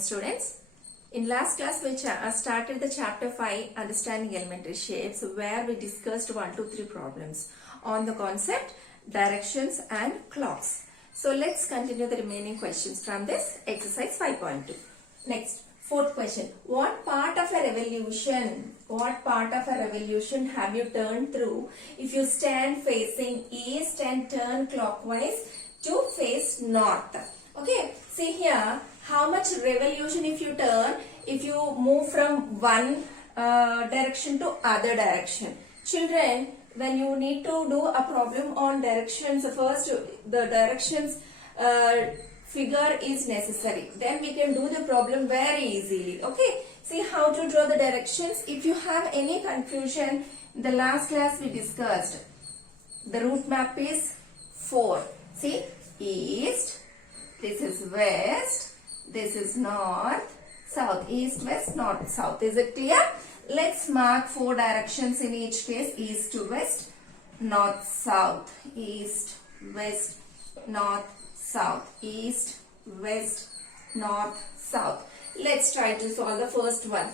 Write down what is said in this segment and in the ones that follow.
students. In last class we started the chapter 5 understanding elementary shapes where we discussed 1, 2, 3 problems on the concept directions and clocks. So let's continue the remaining questions from this exercise 5.2. Next, fourth question. What part of a revolution have you turned through if you stand facing east and turn clockwise to face north? Okay, see here how much revolution if you turn, if you move from one direction to other direction. Children, when you need to do a problem on directions, first the directions figure is necessary. Then we can do the problem very easily. Okay, see how to draw the directions. If you have any confusion, in the last class we discussed the route map is 4. See, east, this is west, this is north, south, east, west, north, south. Is it clear? Let's mark 4 directions in each case: east to west, north, south, east, west, north, south, east, west, north, south. Let's try to solve the first one.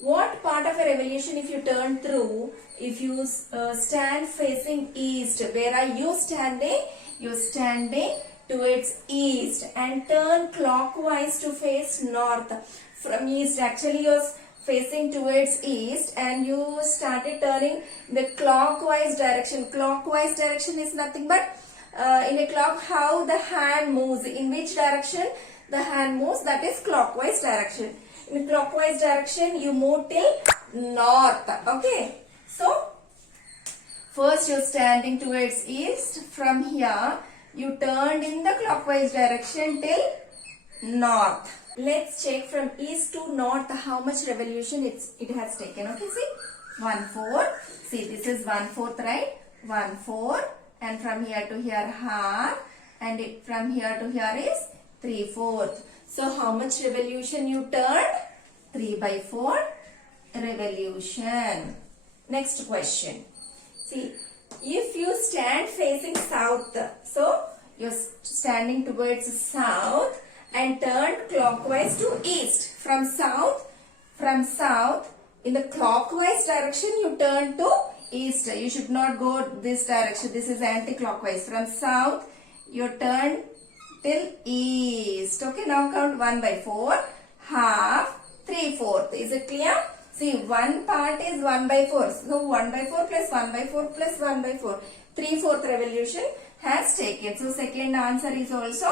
What part of a revolution if you turn through, if you stand facing east? Where are you standing? You're standing towards east and turn clockwise to face north. From east, actually you're facing towards east and you started turning the clockwise direction. Clockwise direction is nothing but in a clock how the hand moves. In which direction the hand moves, that is clockwise direction. In clockwise direction you move till north. Okay, so first you're standing towards east. From here you turned in the clockwise direction till north. Let's check from east to north how much revolution it has taken. Okay, see, 1/4. See, this is 1/4, right? 1/4, and from here to here half, and from here to here is 3/4. So how much revolution you turned? 3/4 revolution. Next question. See, if you stand facing south, so you're standing towards south and turn clockwise to east. From south in the clockwise direction you turn to east. You should not go this direction. This is anti-clockwise. From south you turn till east. Okay, now count 1/4, half, 3/4. Is it clear? See, one part is 1/4. So 1/4 plus 1/4 plus 1/4. 3/4 revolution has taken. So second answer is also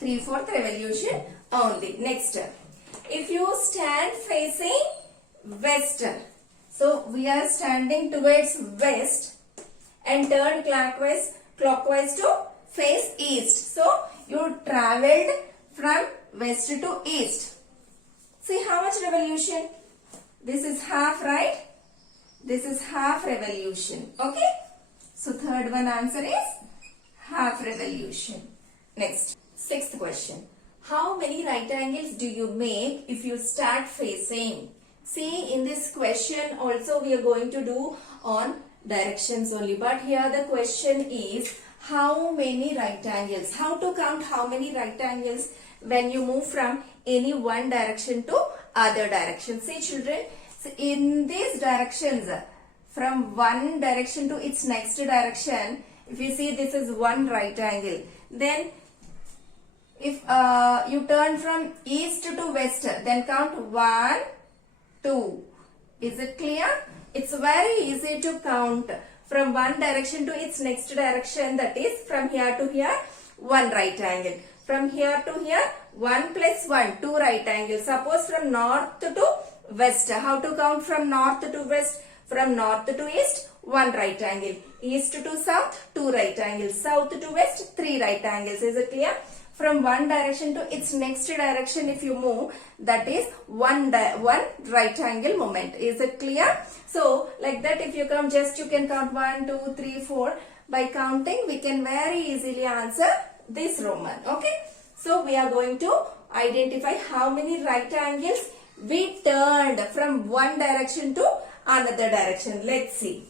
3/4 revolution only. Next, if you stand facing west, so we are standing towards west and turn clockwise to face east. So you traveled from west to east. See how much revolution? This is half, right? This is half revolution. Okay, so third one answer is half revolution. Next, sixth question. How many right angles do you make if you start facing? See, in this question also we are going to do on directions only, but here the question is how many right angles. How to count how many right angles when you move from any one direction to other direction. See children, so in these directions, from one direction to its next direction, if you see this is one right angle, then if you turn from east to west, then count 1, 2. Is it clear? It's very easy to count from one direction to its next direction, that is from here to here, one right angle. From here to here, 1 plus 1, 2 right angles. Suppose from north to west, how to count from north to west? From north to east, 1 right angle. East to south, 2 right angles. South to west, 3 right angles. Is it clear? From one direction to its next direction if you move, that is one right angle movement. Is it clear? So like that if you come, just you can count 1, 2, 3, 4. By counting we can very easily answer this Roman. Okay, so we are going to identify how many right angles we turned from one direction to another direction. Let's see.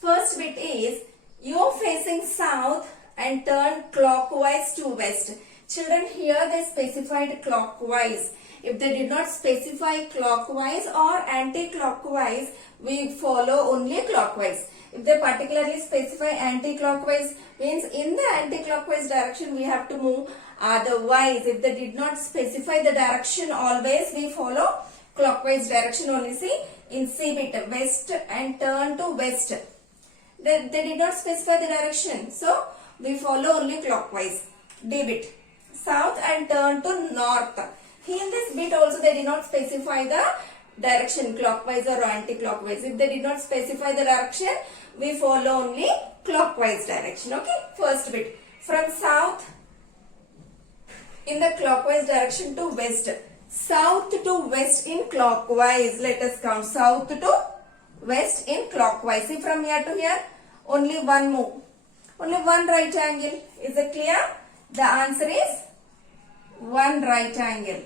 First bit is you're facing south and turn clockwise to west. Children, here they specified clockwise. If they did not specify clockwise or anti-clockwise, we follow only clockwise. If they particularly specify anti-clockwise, means in the anti-clockwise direction we have to move. Otherwise, if they did not specify the direction, always we follow clockwise direction only. See, in C bit, west and turn to west. They did not specify the direction, so we follow only clockwise. D bit, south and turn to north. In this bit also they did not specify the direction, clockwise or anti-clockwise. If they did not specify the direction, we follow only clockwise direction. Okay, first bit, from south in the clockwise direction to west. South to west in clockwise. Let us count. South to west in clockwise. See, from here to here, only one move. Only one right angle. Is it clear? The answer is one right angle.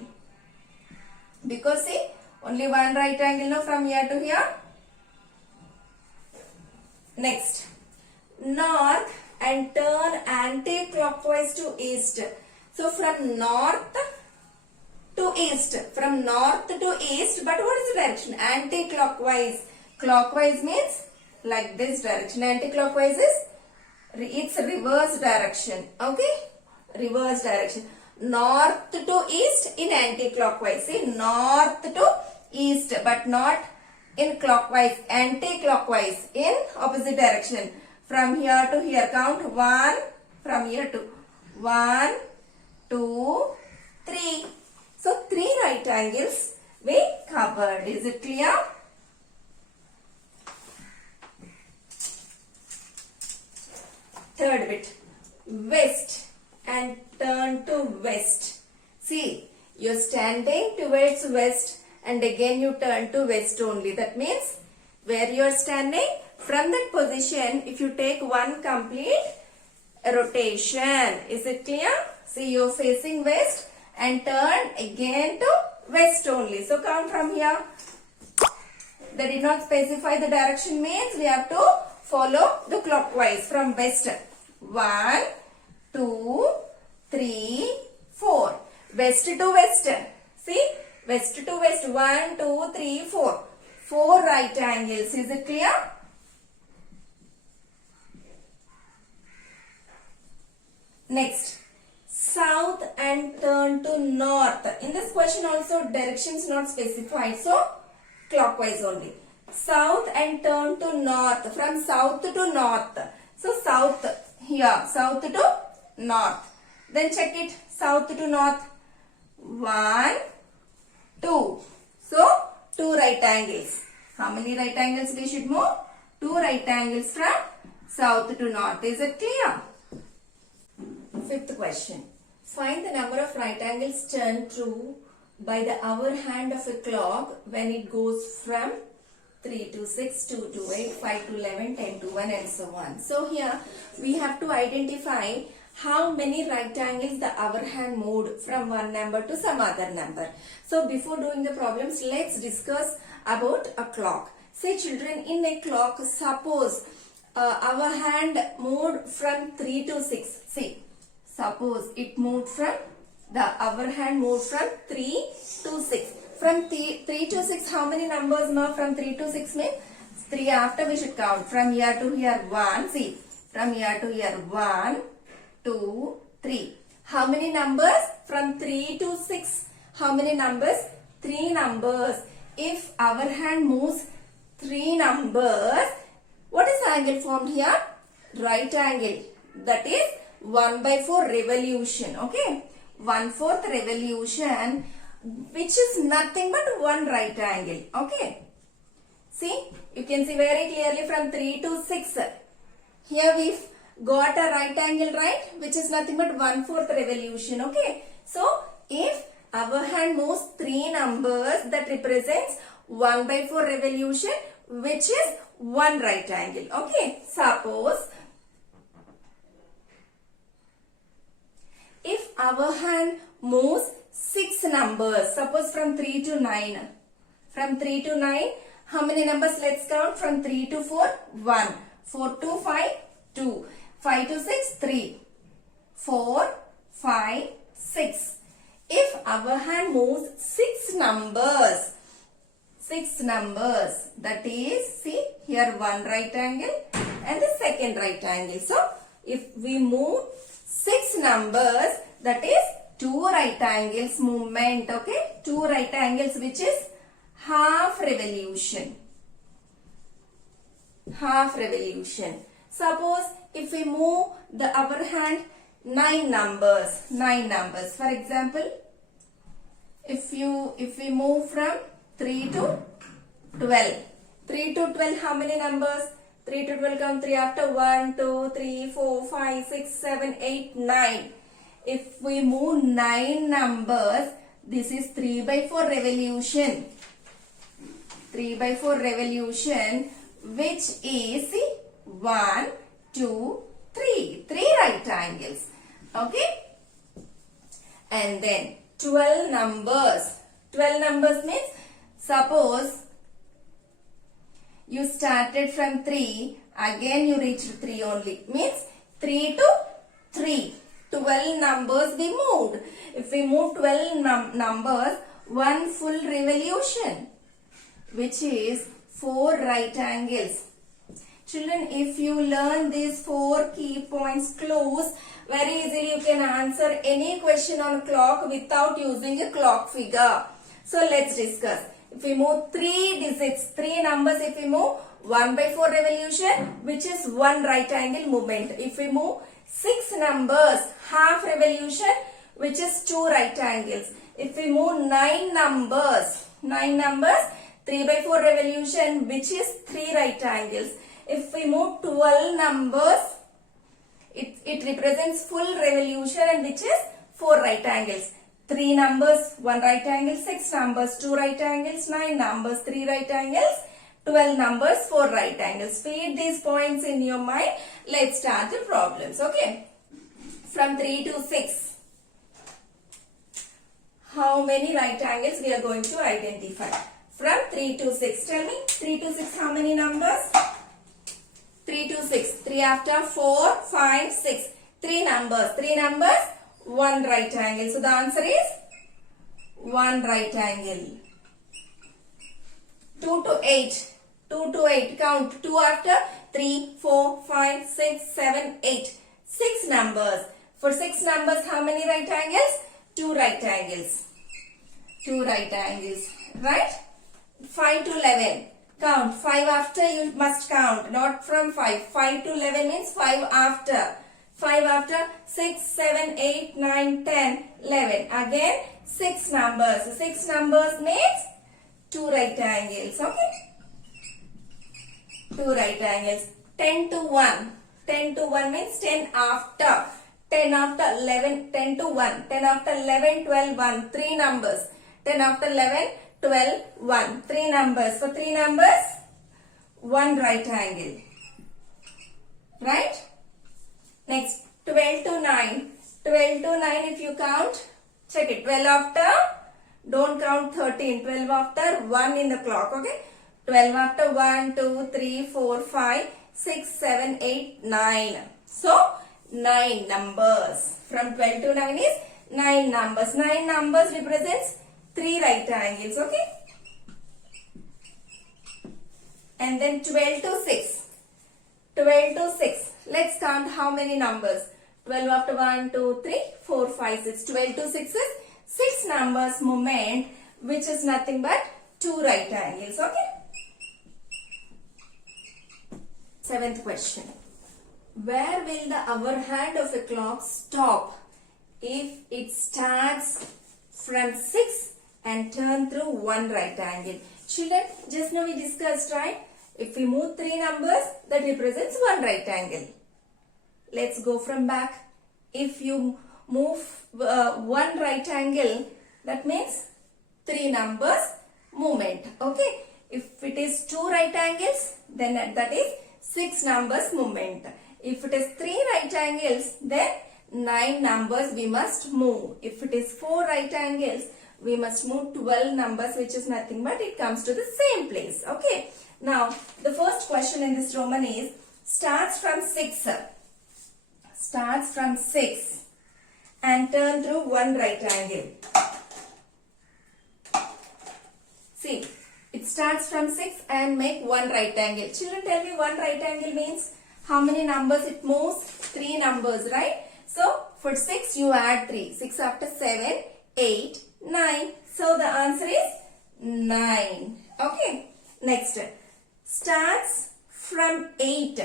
Because see, only one right angle now from here to here. Next, north and turn anti-clockwise to east. So from north to east, from north to east, but what is the direction? Anti-clockwise. Clockwise means like this direction. Anti-clockwise is its reverse direction. Okay, reverse direction. North to east in anti-clockwise. See, north to east, but not in clockwise. Anti-clockwise in opposite direction. From here to here, count 1. From here to 1, 2, 3. So 3 right angles we covered. Is it clear? Third bit, west and turn to west. See, you're standing towards west and again you turn to west only. That means where you're standing, from that position, if you take one complete rotation. Is it clear? See, you're facing west and turn again to west only. So count from here. They did not specify the direction, means we have to follow the clockwise from west. 1, 2, 3, 4. West to west. See, west to west. 1, 2, 3, 4. 4 right angles. Is it clear? Next, south and turn to north. In this question also directions not specified, so clockwise only. South and turn to north. From south to north. So south here, south to north. Then check it, south to north. 1, 2. So 2 right angles. How many right angles we should move? 2 right angles from south to north. Is it clear? Fifth question. Find the number of right angles turned true by the hour hand of a clock when it goes from 3 to 6, 2 to 8, 5 to 11, 10 to 1 and so on. So here we have to identify how many right angles the hour hand moved from one number to some other number. So before doing the problems, let's discuss about a clock. Say children, in a clock, suppose our hand moved from 3 to 6. See, suppose it moved from, the hour hand moved from 3 to 6. From 3 to 6, how many numbers now from 3 to 6 means? 3 after we should count. From here to here 1. See, from here to here 1, 2, 3. How many numbers? From 3 to 6. How many numbers? 3 numbers. If our hand moves 3 numbers, what is the angle formed here? Right angle. That is 1/4 revolution. Okay. 1/4 revolution, which is nothing but one right angle. Okay. See, you can see very clearly from 3 to 6. Here we've got a right angle, right? Which is nothing but 1/4 revolution. Okay. So, if our hand moves 3 numbers, that represents 1/4 revolution, which is one right angle. Okay. Suppose if our hand moves 6 numbers, suppose from 3 to 9. From 3 to 9, how many numbers? Let's count. From 3 to 4, 1. 4 to 5, 2. 5 to 6, 3. 4, 5, 6. If our hand moves 6 numbers, that is, see here one right angle and the second right angle. So if we move 6 numbers, that is 2 right angles movement, okay, 2 right angles, which is half revolution. Suppose if we move our hand 9 numbers, for example, if we move from 3 to 12, how many numbers? 3 to 12, count 3 after, 1, 2, 3, 4, 5, 6, 7, 8, 9. If we move 9 numbers, this is 3 by 4 revolution. 3 by 4 revolution, which is 1, 2, 3. 3 right angles. Okay? And then 12 numbers. 12 numbers means, suppose you started from 3, again you reached 3 only. Means 3 to 3. 12 numbers we moved. If we move 12 numbers, one full revolution, which is 4 right angles. Children, if you learn these 4 key points clues, very easily you can answer any question on clock without using a clock figure. So let's discuss. If we move 3 digits, 3 numbers, if we move 1 by 4 revolution, which is 1 right angle movement. If we move 6 numbers, half revolution, which is 2 right angles. If we move 9 numbers, 3 by 4 revolution, which is 3 right angles. If we move 12 numbers, it represents full revolution, and which is 4 right angles. 3 numbers, 1 right angle, 6 numbers, 2 right angles, 9 numbers, 3 right angles, 12 numbers, 4 right angles. Feed these points in your mind. Let's start the problems. Okay. From 3 to 6. How many right angles we are going to identify? From 3 to 6. Tell me, 3 to 6, how many numbers? 3 to 6. 3 after, 4, 5, 6. 3 numbers. 3 numbers, 1 right angle. So the answer is 1 right angle. 2 to 8. 2 to 8. Count. 2 after, 3, 4, 5, 6, 7, 8. 6 numbers. For 6 numbers, how many right angles? 2 right angles. 2 right angles. Right? 5 to 11. Count. 5 after you must count. Not from 5. 5 to 11 means 5 after. 5 after, 6, 7, 8, 9, 10, 11. Again, 6 numbers. 6 numbers means 2 right angles. Okay? 2 right angles. 10 to 1. 10 to 1 means 10 after. 10 after 11, 10 to 1. 10 after 11, 12, 1. 3 numbers. 10 after 11, 12, 1. 3 numbers. For 3 numbers, 1 right angle. Right? Next, 12 to 9. 12 to 9, if you count, check it. 12 after, don't count 13. 12 after, 1 in the clock, okay? 12 after, 1, 2, 3, 4, 5, 6, 7, 8, 9. So, 9 numbers. From 12 to 9 is 9 numbers. 9 numbers represents 3 right angles, okay? And then 12 to 6. 12 to 6. Let's count how many numbers. 12 after 1, 2, 3, 4, 5, 6. 12 to 6 is 6 numbers movement, which is nothing but 2 right angles, okay? 7th question. Where will the hour hand of a clock stop if it starts from 6 and turn through 1 right angle? Children, just now we discussed, right? If we move 3 numbers, that represents 1 right angle. Let's go from back. If you move 1 right angle, that means 3 numbers movement. Okay. If it is 2 right angles, then that is 6 numbers movement. If it is 3 right angles, then 9 numbers we must move. If it is 4 right angles, we must move 12 numbers, which is nothing but it comes to the same place. Okay. Now, the first question in this Roman is starts from 6. Starts from 6 and turn through one right angle. See, it starts from 6 and make one right angle. Children, tell me, one right angle means how many numbers it moves? 3 numbers, right? So, for 6 you add 3. 6 after 7, 8, 9. So, the answer is 9. Okay. Next, starts from 8.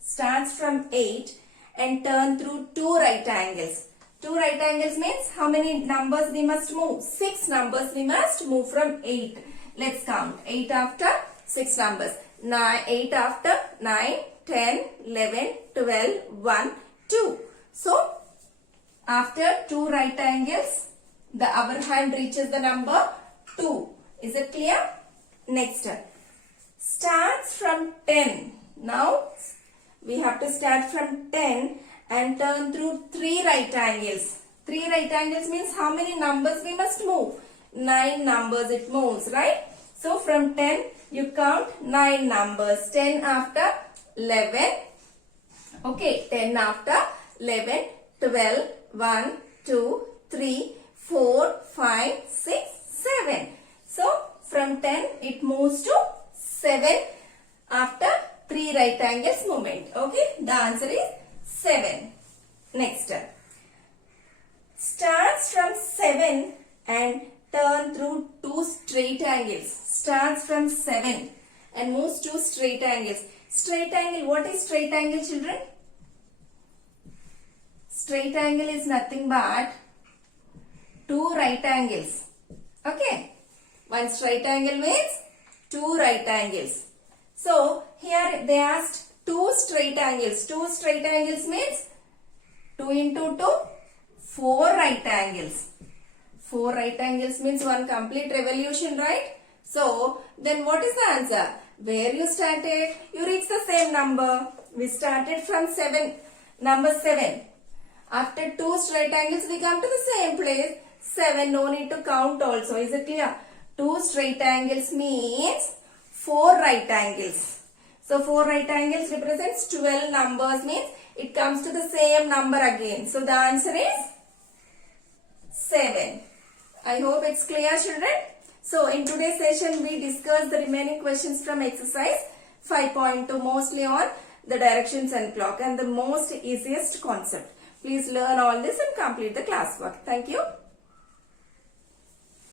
Starts from 8 and turn through 2 right angles. 2 right angles means how many numbers we must move? 6 numbers we must move from 8. Let's count. 8 after 6 numbers. 8 after 9, 10, 11, 12, 1, 2. So, after 2 right angles, the upper hand reaches the number 2. Is it clear? Next, starts from 10. Now, we have to start from 10 and turn through 3 right angles. 3 right angles means how many numbers we must move? 9 numbers it moves, right? So, from 10, you count 9 numbers. 10 after 11. Okay, 10 after 11, 12, 1, 2, 3, 4, 5, 6, 7. So, from 10, it moves to 7 after 3 right angles movement. Okay, the answer is 7. Next, starts from 7 and turn through 2 straight angles. Starts from 7 and moves 2 straight angles. Straight angle, what is straight angle, children? Straight angle is nothing but 2 right angles. Okay, one straight angle means 2 right angles. So, here they asked 2 straight angles. 2 straight angles means 2 into 2, 4 right angles. 4 right angles means one complete revolution, right? So, then what is the answer? Where you started, you reach the same number. We started from number 7. After 2 straight angles, we come to the same place. 7, no need to count also. Is it clear? 2 straight angles means 4 right angles. So, 4 right angles represents 12 numbers means it comes to the same number again. So, the answer is 7. I hope it's clear, children. So, in today's session, we discussed the remaining questions from exercise 5.2, mostly on the directions and clock and the most easiest concept. Please learn all this and complete the classwork. Thank you.